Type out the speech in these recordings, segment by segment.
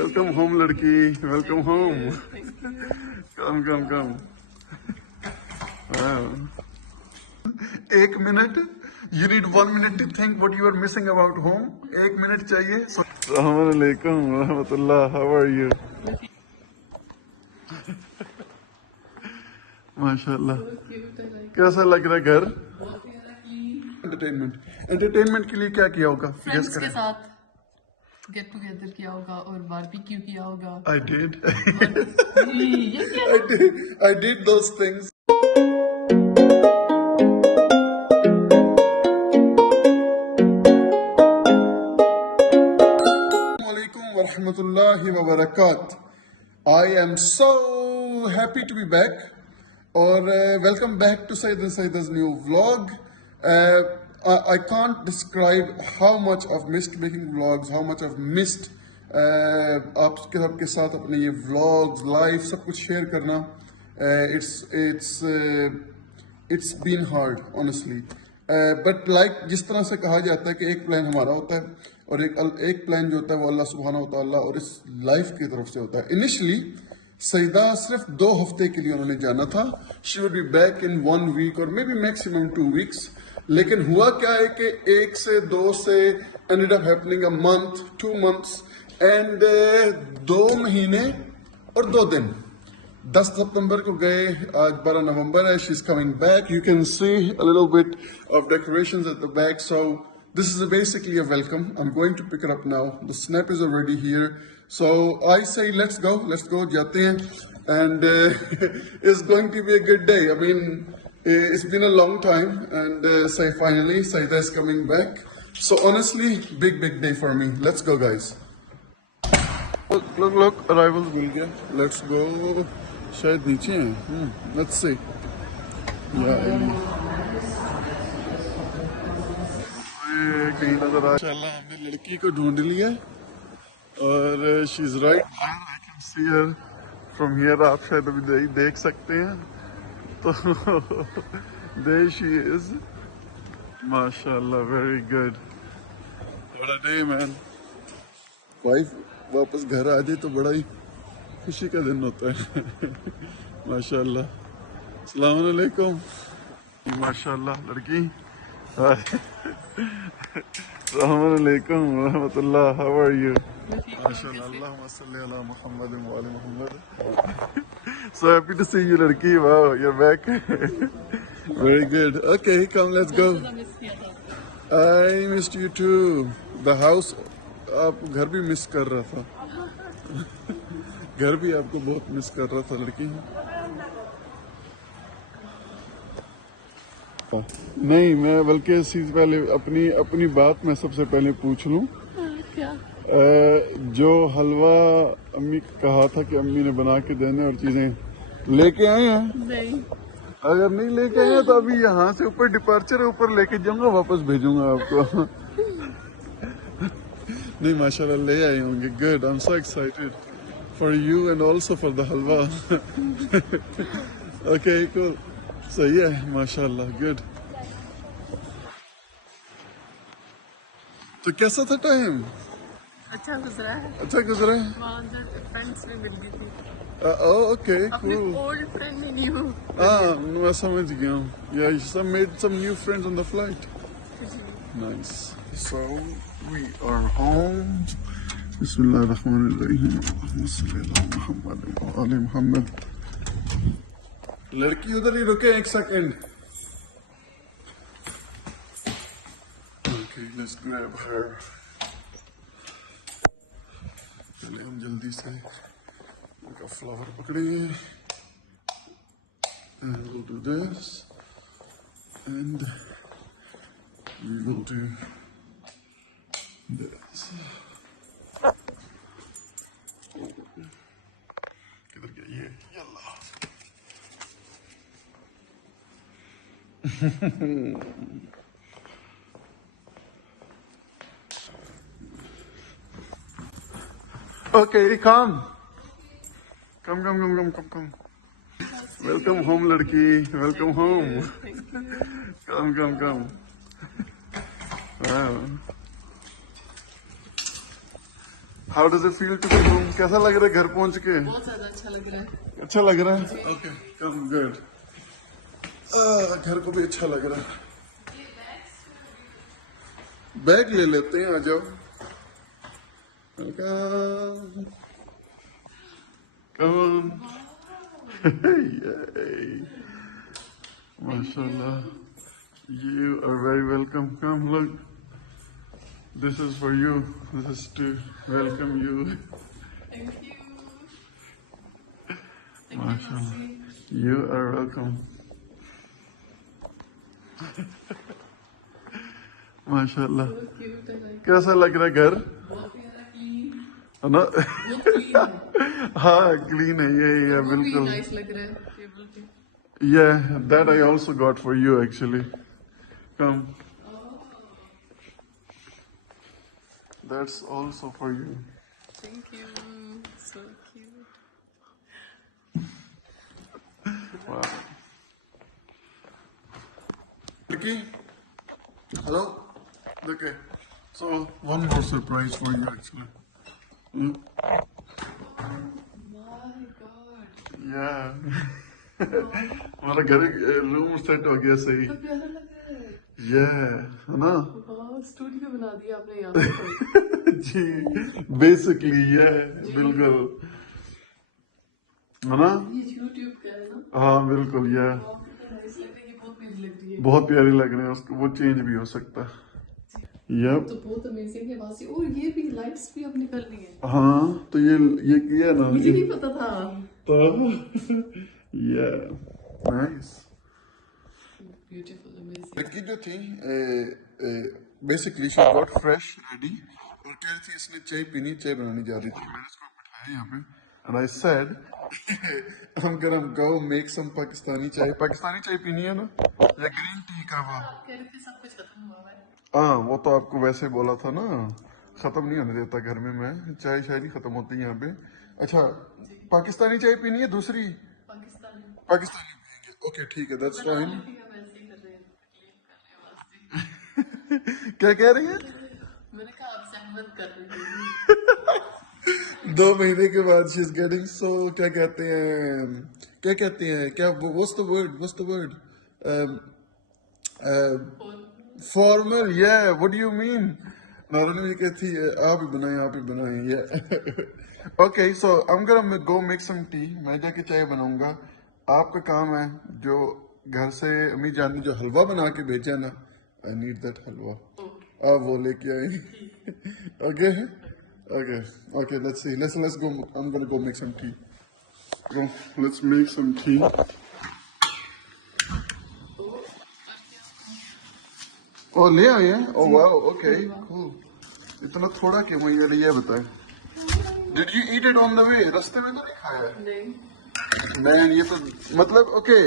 Welcome home लड़की, welcome home. Come come come. एक minute, you need 1 minute to think what you are missing about home. 1 minute चाहिए। अस्सलाम वालेकुम रहमतुल्लाह, how are you? माशाल्लाह, कैसा लग रहा है घर? एंटरटेनमेंट के लिए क्या किया होगा? फ्रेंड्स के साथ गेट टुगेदर किया होगा और बारबेक्यू किया होगा। I did. ये क्या? I did those things. Assalamualaikum warahmatullahi wabarakatuh. I am so happy to be back. और welcome back to Sayyid and Sayyida's new vlog. I can't describe how much I've missed making vlogs, how much I've missed आपके साथ अपने ये vlogs, live सब कुछ share करना. It's been hard, honestly. But like जिस तरह से कहा जाता है कि एक प्लान हमारा होता है और एक प्लान जो होता है वो अल्लाह सुब्हानहू व तआला और इस लाइफ की तरफ से होता है. इनिशियली सईदा सिर्फ 2 हफ्ते के लिए उन्होंने जाना था. She would be back in 1 week और मे बी मैक्सिमम 2 weeks. लेकिन हुआ क्या है कि 1 से 2 से ended up happening a month, 2 months and 2 महीने और 2 दिन. 10 सितंबर को गए, आज 12 नवंबर है. She is coming back. You can see a little bit of decorations at the back. So this is basically a welcome. I'm going to pick her up now. The snap is already here. So I say let's go जाते हैं. And it's going to be a good day. I mean, it's been a long time and finally Saida is coming back. So honestly, big day for me. Let's go guys. Look, arrivals मिल गया. Let's go. शायद नीचे हैं. Let's see. कहीं नजर आ. इंशाल्लाह हमने लड़की को ढूंढ लिया और she is right. I can see her from here. आप शायद अभी देख सकते हैं. तो देयर शी इज. माशाल्लाह, वेरी गुड. बड़ा डे मैन. वाइफ वापस घर आ जाए तो बड़ा ही खुशी का दिन होता है. माशाल्लाह. अस्सलाम वालेकुम. माशाल्लाह लड़की. अस्सलाम वालेकुम रहमतुल्लाह, हाउ आर यू? माशाल्लाह, अल्लाहुम्मा सल्ली अला मुहम्मद व आले Muhammad. So happy to see you लड़की. Wow, you're back. Very good. Okay, come let's go. I missed you too. The house. आप घर भी मिस कर रहा था. घर भी आपको बहुत मिस कर रहा था लड़की. नहीं, मैं बल्कि इसी से पहले अपनी बात मैं सबसे पहले पूछ लूं. क्या? जो हलवा अम्मी कहा था कि अम्मी ने बना के देने और चीजें लेके आए हैं? नहीं. अगर नहीं लेके आए तो अभी यहाँ से ऊपर डिपार्चर ऊपर लेके जाऊंगा, वापस भेजूंगा आपको. नहीं माशाल्लाह ले आए होंगे. Good. I am so excited for you and also for the halwa. Okay, cool. सही है माशाल्लाह. गुड. तो कैसा था टाइम? अच्छा गुजरा है. अच्छा गुजरा है. फ्रेंड्स भी मिल गई थी. ओके, अपने कूल. ओल्ड फ्रेंड ही न्यू. मैं समझ गया हूँ. Yeah, you made some new friends on the flight. Nice. So we are home. Bismillahirrahmanirrahim. Muhammad wa ali Muhammad. लड़की उधर ही रुके 1 second. Okay, let's grab her. पहले हम जल्दी से उनका फ्लावर पकड़ेंगे. And we'll do this. And we will do this. किधर गया ये? यल्ला. Okay, come. Welcome home लड़की. Welcome home. Come. Wow. How does it feel to be home? कैसा लग रहा है घर पहुंच के? बहुत ज्यादा अच्छा लग रहा है। अच्छा लग रहा है? Okay, come good. घर को भी अच्छा लग रहा है। बैग ले लेते हैं, आ जाओ। Come on. माशाल्लाह। You are very welcome. Come, look. This is for you. This is to welcome you. Thank you. MashaAllah. You are welcome. MashaAllah. So cute है like कैसा लग रहा है घर? बहुत प्यारा clean है ना? बहुत clean है हाँ, क्लीन है ये वो भी बिल्कुल। nice लग रहा है टेबल पे Yeah, that I also got for you actually. Come. That's also for you. Thank you so cute Wow. Ricky, hello. Okay. So one more surprise for you actually. Hmm? my god Yeah. हमारा घर room set हो गया सही। तो प्यारा लग रहा है Yeah, है ना? वाह स्टूडियो बना दिया आपने यहाँ पे जी, basically yeah, बिल्कुल। है ना? ये YouTube का है ना हाँ बिल्कुल yeah। वाह कितना nice लग रहा है ये बहुत प्यारी लग रही है बहुत प्यारी लग रही है, उसको वो चेंज भी हो सकता है। Yep। तो बहुत अमेजिंग है वहां से और ये भी लाइट्स भी अपनी करनी है हाँ तो ये किया ना मुझे नहीं पता था तो yeah nice। ब्यूटीफुल अमेजिंग लड़की जो थी basically she got fresh ready और कह रही थी इसने चाय पीनी, चाय बनानी जा रही थी। मैंने इसको बिठाया यहाँ पे and I said I'm gonna go make some Pakistani चाय पीनी है ना या ग्रीन टी का वो? आप कह रहे थे सब कुछ खत्म हुआ है हाँ वो तो आपको वैसे बोला था ना, खत्म नहीं होने देता घर में मैं, चाय शायद नहीं खत्म होती यहाँ पे। अच्छा पाकिस्तानी चाय पीनी है दूसरी? पाकिस्तानी पाकिस्तानी पियेंगे, ओके ठीक है दैट्स फाइन। हम ऐसे ही कर रहे हैं क्लेम कर रहे हैं वास्ते क्या कह रही है? मैंने कहा आप सहमत कर रहे हैं 2 महीने के बाद शी इज गेटिंग सो क्या कहते हैं क्या व्हाट्स द वर्ड फॉर्मल या what do you mean? Narayan भी कहती है आप ही बनाए या okay so I am gonna go make some tea. मैं जाके चाय बनाऊंगा। आपका काम है जो घर से अम्मी जान ने जो हलवा बना के भेजा ना, आई नीड दैट हलवा, आप वो लेके आए। Okay okay let's see, let's go, I'm gonna go make some tea. Go, let's make some tea. Oh ले आए हैं? Oh wow, okay cool। इतना थोड़ा क्यों है ये बताएं? Did you eat it on the way? रास्ते में तो नहीं खाया? नहीं मैन ये तो मतलब ओके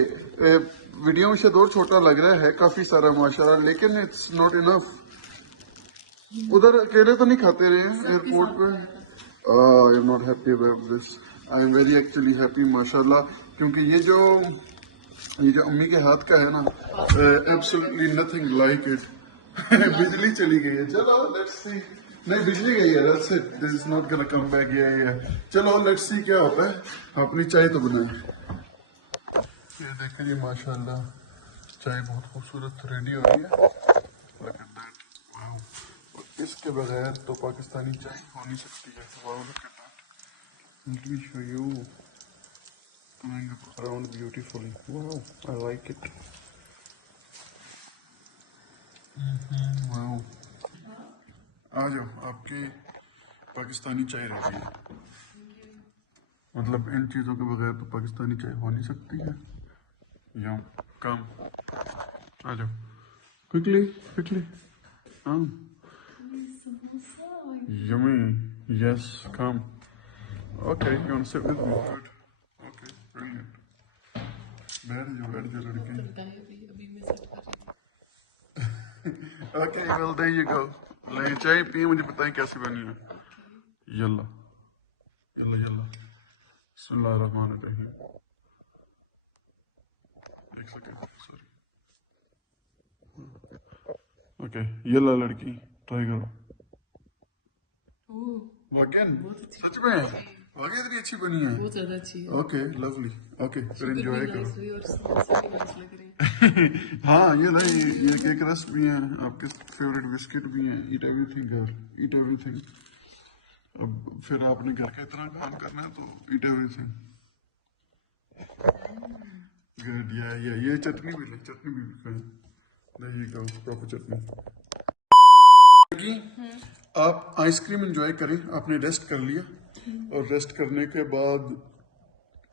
वीडियो में शायद और छोटा लग रहा है काफी सारा माशाल्लाह, लेकिन इट्स नॉट इनफ। उधर अकेले तो नहीं खाते रहे एयरपोर्ट पे? I am not happy about this. I am very actually happy माशाल्लाह, क्योंकि ये जो अम्मी के हाथ का है ना, एब्सोल्युटली नथिंग लाइक इट। बिजली चली गई है, चलो लेट्स सी। नहीं बिजली गई है, that's it, this is not gonna come back. ये चलो लेट्स सी क्या होता है। अपनी चाय तो बनाए। ये देखें जी माशाल्लाह चाय बहुत खूबसूरत रेडी हो रही है। Look at that. Wow. इसके बगैर तो पाकिस्तानी चाय हो नहीं सकती है। Wow, look at that. Let me show you. Coming around beautifully. Wow, I like it. Wow. आ जाओ, आपकी पाकिस्तानी चाय रेडी है। मतलब इन चीज़ों के बगैर तो पाकिस्तानी चाय हो नहीं सकती है। या कम आ जाओ quickly yummy yes come okay you want to sit with me good okay brilliant बैठ जाओ लड़के अभी मैं सेट कर रही okay well there you go ले चाय पिए मुझे बताएं कैसी बनी है यल्ला बिस्मिल्लाहिर्रहमानिर्रहीम एक सेकंड सॉरी ओके यल्ला लड़की ट्राई करो वाकई बहुत अच्छी। सच में वाकई इतनी अच्छी बनी है। बहुत ज्यादा अच्छी है। Okay lovely. ओके फिर शुगर भी एंजॉय नाइस करो। हुई और समोसे भी नाइस लग रहे हैं। हाँ ये ना ये केक रस्ट भी हैं, आपके फेवरेट बिस्किट भी हैं। Eat everything girl, eat everything. अब फिर आपने घर का इतना काम करना है तो ईट एवरीथिंग। गुड। या ये चटनी भी ले, चटनी भी खाएं। देयर यू गो, प्रॉपर चटनी। कि आप आइसक्रीम एंजॉय करें। आपने रेस्ट कर लिया और रेस्ट करने के बाद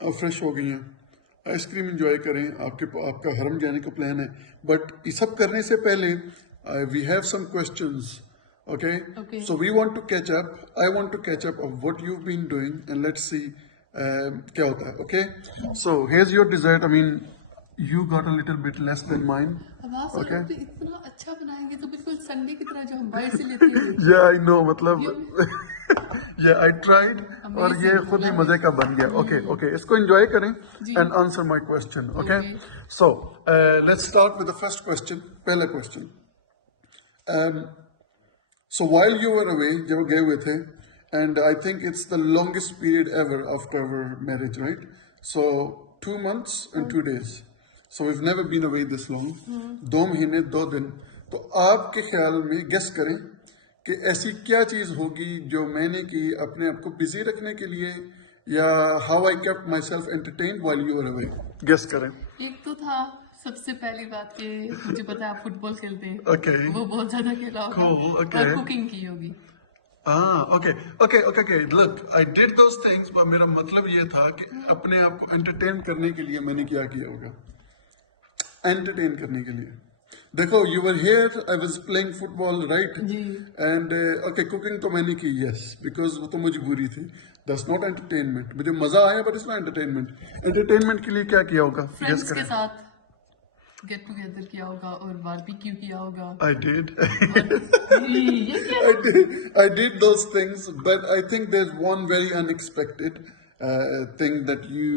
आप फ्रेश हो गई हैं। आइसक्रीम एंजॉय करें। आपका हरम जाने का प्लान है, बट ये सब करने से पहले we have some questions. Okay Okay. So we want to catch up, I want to catch up of what you been doing and let's see क्या होता है। Okay so here's your dessert. I mean you got a little bit less than mine. आवाज Okay. आप इतना अच्छा बनाएंगे तो बिल्कुल संडे की तरह जो हम बाहर से लेते हैं। या आई नो मतलब या आई ट्राइड और ये Amazing, खुद ही love मजे it. का बन गया। ओके ओके इसको एंजॉय करें जी। And answer my question. Okay Okay. So let's start with the first question. पहला question, so while you were away, जब गए हुए थे, and I think it's the longest period ever after our marriage, right? So 2 months and 2 days. So we've never been away this long. 2 महीने 2 दिन। तो आपके ख्याल में गेस करें कि ऐसी क्या चीज होगी जो मैंने की अपने आप को बिजी रखने के लिए, या how I kept myself entertained while you were away. Guess करें। एक तो था सबसे पहली बात कि मुझे पता है आप फुटबॉल खेलते हैं। Okay. वो बहुत ज्यादा खेला होगा। Cool, okay. और कुकिंग की होगी। Okay. Look, I did those things, पर मेरा मतलब ये था कि अपने आप को एंटरटेन करने के लिए मैंने क्या किया होगा। एंटरटेन करने के लिए देखो, you were here, I was playing football, right? जी। एंड ओके कुकिंग तो मैंने की, यस, बिकॉज वो तो मजबूरी थी। That's not entertainment. मुझे मजा आया but it's not entertainment. Entertainment के लिए क्या किया होगा? गेस फ्रेंड्स के करें। साथ गेट टुगेदर किया होगा और बारबेक्यू किया होगा। I did. ये क्या? I did those things, but I think there's one very unexpected thing that you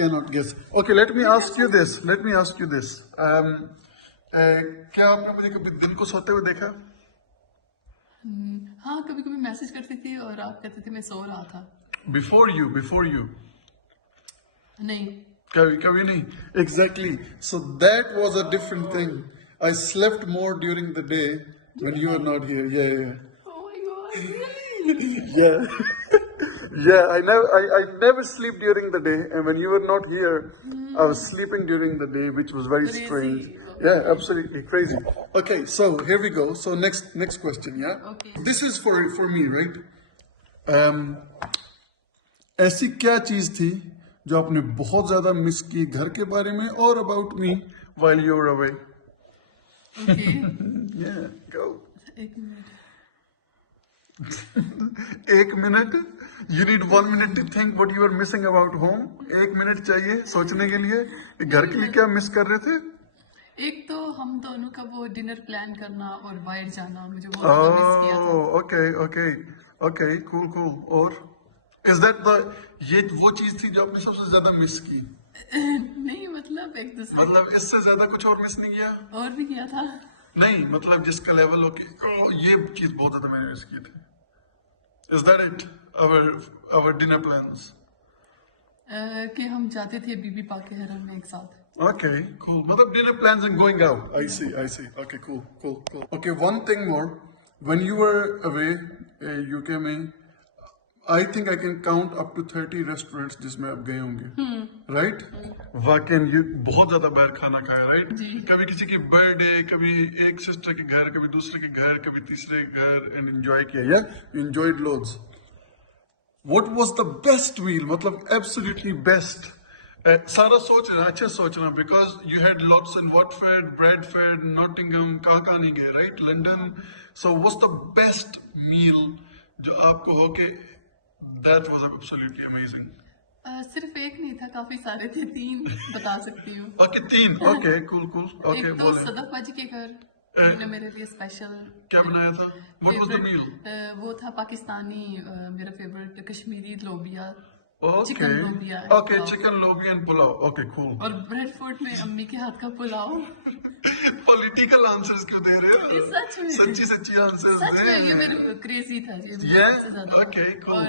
cannot guess. Okay, let me ask you this. क्या आपने मुझे कभी दिन को सोते हुए देखा? हाँ, कभी कभी मैसेज करती थी और आप कहते थे मैं सो रहा था। Before you. नहीं। कभी नहीं. Exactly. So that was a different thing. I slept more during the day when you were not here. Yeah. Oh my God, really? Yeah. Yeah, I never sleep during the day, and when you were not here, I was sleeping during the day, which was very Crazy. strange. Okay. Yeah, absolutely crazy. Okay, so here we go. So next question, yeah. Okay. This is for me, right? ऐसी क्या चीज थी जो आपने बहुत ज्यादा miss की घर के बारे में, और about me while you were away? Okay. Yeah, go. एक minute. 1 minute? You need 1 minute to think what you are missing about home? 1 minute चाहिए सोचने के लिए कि घर के लिए क्या मिस कर रहे थे? एक तो हम दोनों का वो डिनर प्लान करना और बाहर जाना मुझे बहुत ज्यादा मिस किया था। Okay, cool. और is that the ये वो चीज थी जो आपने सबसे ज्यादा मिस की? नहीं मतलब एक दूसरे मतलब इससे ज्यादा कुछ और मिस नहीं किया? और भी किया था। नहीं मतलब जिसका लेवल हो कि ये चीज बहुत ज्यादा मैंने मिस की थी। Is that it? Our dinner plans? कि हम जाते थे बीबी पाक के हरम में एक साथ। Okay, cool. मतलब dinner plans and going out. I see. Okay, cool. Okay, one thing more. When you were away, UK में, I think I can count up to 30 restaurants जिसमें आप गए होंगे, right? वाकई ये बहुत ज्यादा बाहर खाना खाया, right? जी। कभी किसी की बर्थडे, कभी एक सिस्टर के घर, कभी दूसरे के घर, कभी तीसरे के घर, and enjoy किया, yeah? You enjoyed loads. What was the best meal? मतलब absolutely best. सारा अच्छा सोचना because you had lots in Watford, Bradford, Nottingham, कहाँ नहीं गए, right? London. So what's the best meal जो आपको हो के that was absolutely amazing? सिर्फ एक नहीं था, काफी सारे थे, 3 बता सकती हूँ। Okay, 3. Okay, cool. Okay, एक तो बोले. सदफ बाजी के घर, उन्होंने मेरे लिए स्पेशल क्या बनाया था? What was the meal? वो था पाकिस्तानी, मेरा फेवरेट कश्मीरी लोबिया चिकन लोबिया ओके चिकन लोबिया एंड पुलाव ओके कूल और ब्रेडफोर्ड में अम्मी के हाथ का पुलाव। पॉलिटिकल आंसर्स क्यों दे रहे हो ये सच में सच्ची आंसर्स सच दे में ये मेरे क्रेजी था जी Yeah? सबसे ज्यादा। Okay, cool.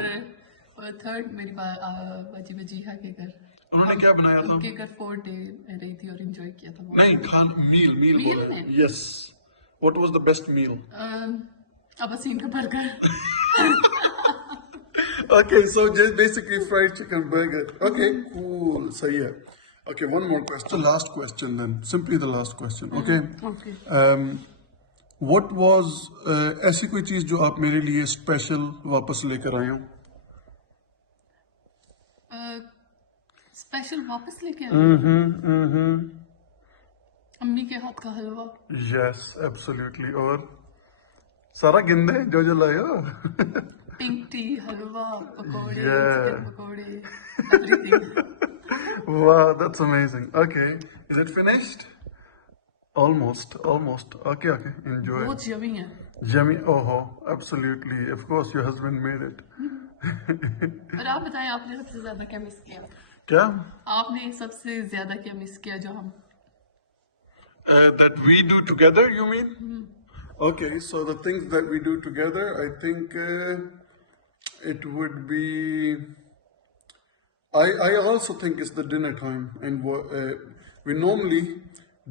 और थर्ड मेरी बाजी वजीहा के घर, उन्होंने क्या बनाया था उनके घर 4 डे रही थी और एंजॉय किया था वो। नहीं खान मील Meal बोला में? Yes what was the best meal Abaseen का burger. Okay, so just basically fried chicken burger. Okay, cool. सही है. Okay, one more question. The last question then. Simply the last question. Okay. Okay What was ऐसी कोई चीज जो आप मेरे लिए स्पेशल वापस लेकर आए हो? स्पेशल वापस लेके आए अम्मी के हाथ का हलवा। Yes, absolutely. और सारा गिंदे जो लाए हो? पिंक टी, हलवा, पकोड़े, Yeah. चिकन पकोड़े, everything। Wow, that's amazing. Okay, is it finished? Almost. Okay. Enjoy. बहुत यमी है। Yummy. Oh, absolutely. Of course, your husband made it. और आप बताएं आपने सबसे ज्यादा क्या मिस किया? क्या? आपने सबसे ज्यादा क्या मिस किया जो हम? That we do together, you mean? Okay, so the things that we do together, I think it would be. I also think it's the dinner time, and we normally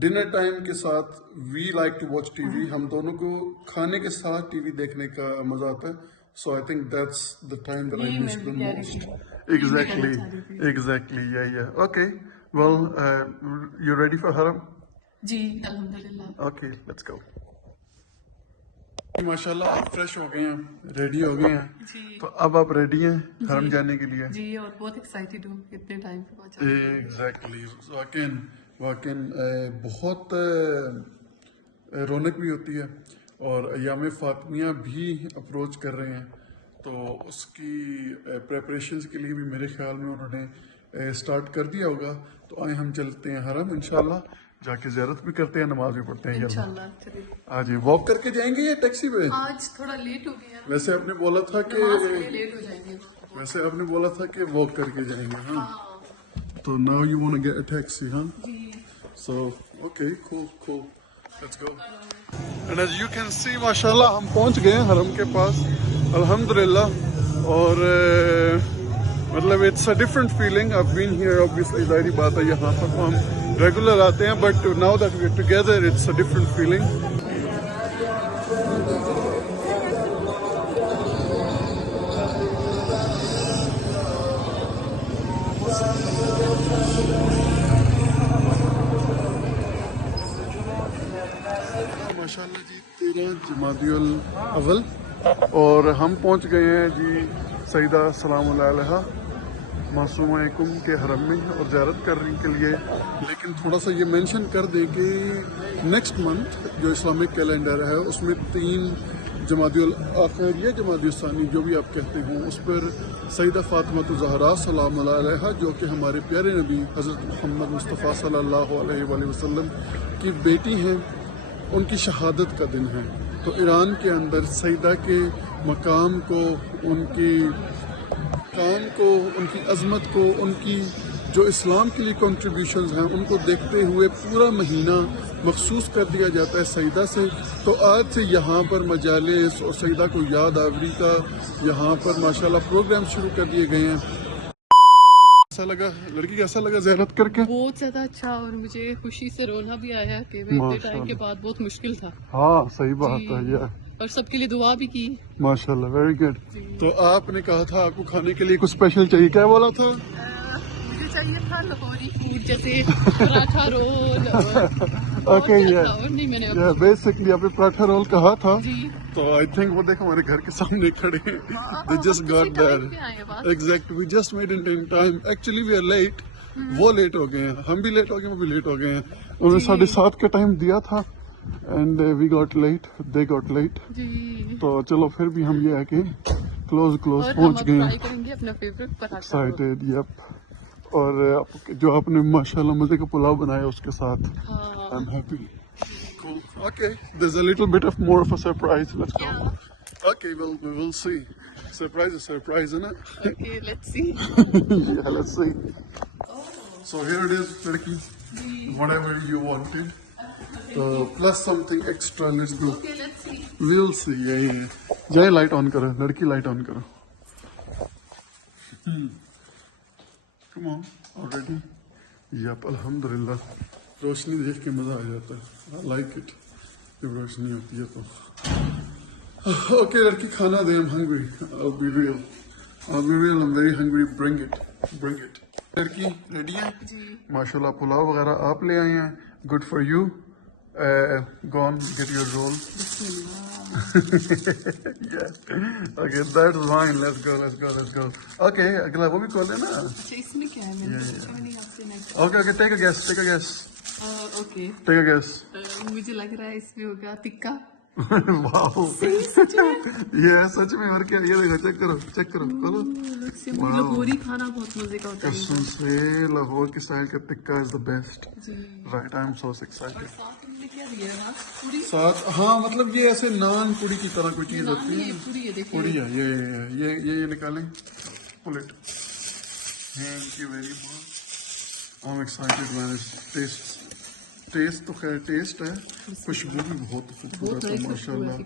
dinner time के साथ we like to watch TV. हम दोनों को खाने के साथ TV देखने का मजा आता है. So I think that's the time that I यही miss मैं the भी कह रही most. थी। Exactly. Yeah. Okay. Well, you ready for Haram? जी अल्हम्दुलिल्लाह। Okay, let's go. माशाल्लाह आप फ्रेश हो गए हैं, रेडी हो गए हैं, जी तो अब आप रेडी हैं हरम जाने के लिए? जी और बहुत एक्साइटेड हूँ इतने टाइम पे पहुंचा। एग्जैक्टली वाकन बहुत रौनक भी होती है और अयाम फातमिया भी अप्रोच कर रहे हैं, तो उसकी प्रेपरेशंस के लिए भी मेरे ख्याल में उन्होंने स्टार्ट कर दिया होगा। तो आए हम चलते हैं हरम इंशाल्लाह, जाके ज़ियारत भी करते हैं, नमाज भी पढ़ते हैं। इंशाल्लाह चलिए। आज वॉक करके जाएंगे या टैक्सी पे? आज थोड़ा लेट हो गया, वैसे आपने बोला था कि नमाज के लिए लेट हो जाएंगे। वॉक करके जाएंगे, हाँ। तो now you want to get a taxi, हाँ? जी So, okay, cool. Let's go. And as you can see, माशाल्लाह हम पहुंच गए हैं हरम के पास, अल्हम्दुलिल्लाह। और मतलब it's a different feeling. I've been here obviously, ज़ाहिर बात है यहाँ पर हम रेगुलर आते हैं, but now that we're together, it's a different feeling. माशाल्लाह जी 13 जमादियुल अव्वल और हम पहुंच गए हैं जी सईदा सलामुल्लाह अलैहा मासूमा कुम के हरम में और ज़ियारत करने के लिए। लेकिन थोड़ा सा ये मेंशन कर दें कि नेक्स्ट मंथ जो इस्लामिक कैलेंडर है उसमें 3 जमादियुल आखिर या जमादियुल सानी जो भी आप कहते हो, उस पर सईदा फातिमा ज़हरा सलामुल्लाह अलैहा जो कि हमारे प्यारे नबी हज़रत मोहम्मद मुस्तफ़ा सल्लल्लाहु अलैहि वसल्लम की बेटी हैं, उनकी शहादत का दिन है। तो ईरान के अंदर सईदा के मकाम को, उनकी काम को, उनकी अज़मत को, उनकी जो इस्लाम के लिए कंट्रीब्यूशंस हैं उनको देखते हुए पूरा महीना मखसूस कर दिया जाता है सईदा से। तो आज से यहाँ पर मजालिस और सईदा को याद आवरी का यहाँ पर माशाल्लाह प्रोग्राम शुरू कर दिए गए हैं। कैसा लगा लड़की, कैसा लगा ज़ियारत करके? बहुत ज्यादा अच्छा, और मुझे खुशी से रोना भी आया कि इतने टाइम के बाद बहुत मुश्किल था। हाँ सही बात है यार, और सबके लिए दुआ भी की। माशाल्लाह, वेरी गुड। तो आपने कहा था आपको खाने के लिए कुछ स्पेशल चाहिए, क्या बोला था? मुझे चाहिए था लाहौरी फूड जैसे पराठा रोल। ओके मैंने बेसिकली आपने पराठा रोल कहा था, जी तो आई थिंक वो देखो हमारे घर के सामने खड़े हैं। They just got there. Exactly, we just made it in time. Actually we are late. वो लेट हो गए हैं, हम भी लेट हो गए, वो भी लेट हो गए हैं। उन्होंने 7:30 का टाइम दिया था and we got late, they got late. जी तो चलो फिर भी हम ये है कि क्लोज और पहुंच हम गए ट्राई हैं। करेंगे अपना फेवरेट पराठा। Excited, yup. और जो आपने माशाल्लाह मजे का पुलाव बनाया उसके साथ, हाँ I'm happy. Cool. Okay, there's a little bit of more of a surprise. Let's go. Okay, well, we will see. Surprise है ना? Okay, let's see. Yeah, let's see. Oh, So here it is, लड़की. Whatever you wanted. Plus something extra. Let's do. okay, let's see. We'll see. Yeah. जय light on करो, लड़की light on करो. Come on, already. Yep, alhamdulillah. रोशनी देख के मजा आ जाता है. I like it. जब रोशनी होती है तो. Okay, लड़की खाना दे. I'm hungry. I'll be real. I'm very hungry. Bring it. लड़की रेडी है? जी. माशाल्लाह पुलाव वगैरह आप ले आए हैं. Good for you. Go on, get your roll. Yeah. Okay, that's fine. Let's go. Okay, अगला वो भी खोल लेना. अच्छा, इसमें क्या है? मैंने पूछा नहीं आपसे next. Okay, take a guess. Okay. Take a guess. मुझे लग रहा है इसमें होगा टिक्का. Wow. सच में? ये सच में और क्या? ये देखो, चेक करो. खोलो. लाहौरी खाना बहुत मजे का होता है. कसम से लाहौर की स्टाइल का tikka is the best. Ji. Right, I am so excited. साथ में क्या दिया है? पूरी. साथ हाँ मतलब ये ऐसे नान पूरी की तरह कोई चीज होती है. पूरी है, देखिए. पूरी है. ये निकालें. Pull it. Thank you very much. I'm excited man. Test तो खैर टेस्ट है. खुशबू भी बहुत खूबसूरत है माशाल्लाह.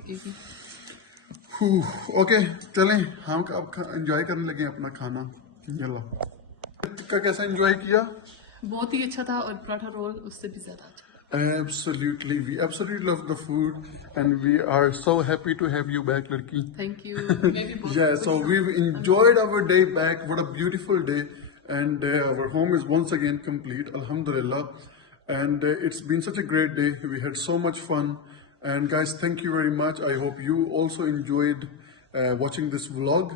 ओके चलें हम अब एंजॉय करने लगे अपना खाना. यल्ला. टिक्का कैसा एंजॉय किया? बहुत ही अच्छा था और पराठा रोल उससे भी ज्यादा अच्छा. Absolutely, we absolutely love the food, and we are so happy to have you back, Larki. Thank you. Yeah, so we've enjoyed our day back. What a beautiful day, and our home is once again complete, alhamdulillah. And it's been such a great day. We had so much fun, and guys, thank you very much. I hope you also enjoyed watching this vlog.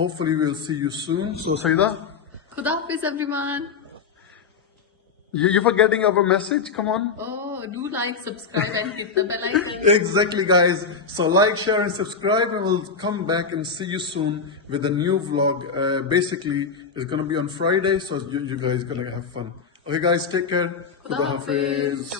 Hopefully, we'll see you soon. So, Saida, Khuda Hafiz everyone. you're forgetting our message. Come on. Oh, do like, subscribe, and hit the bell icon. Exactly, guys. So like, share, and subscribe, and we'll come back and see you soon with a new vlog. Basically, it's gonna be on Friday, so you guys gonna have fun. Okay, guys, take care. Khuda Hafiz.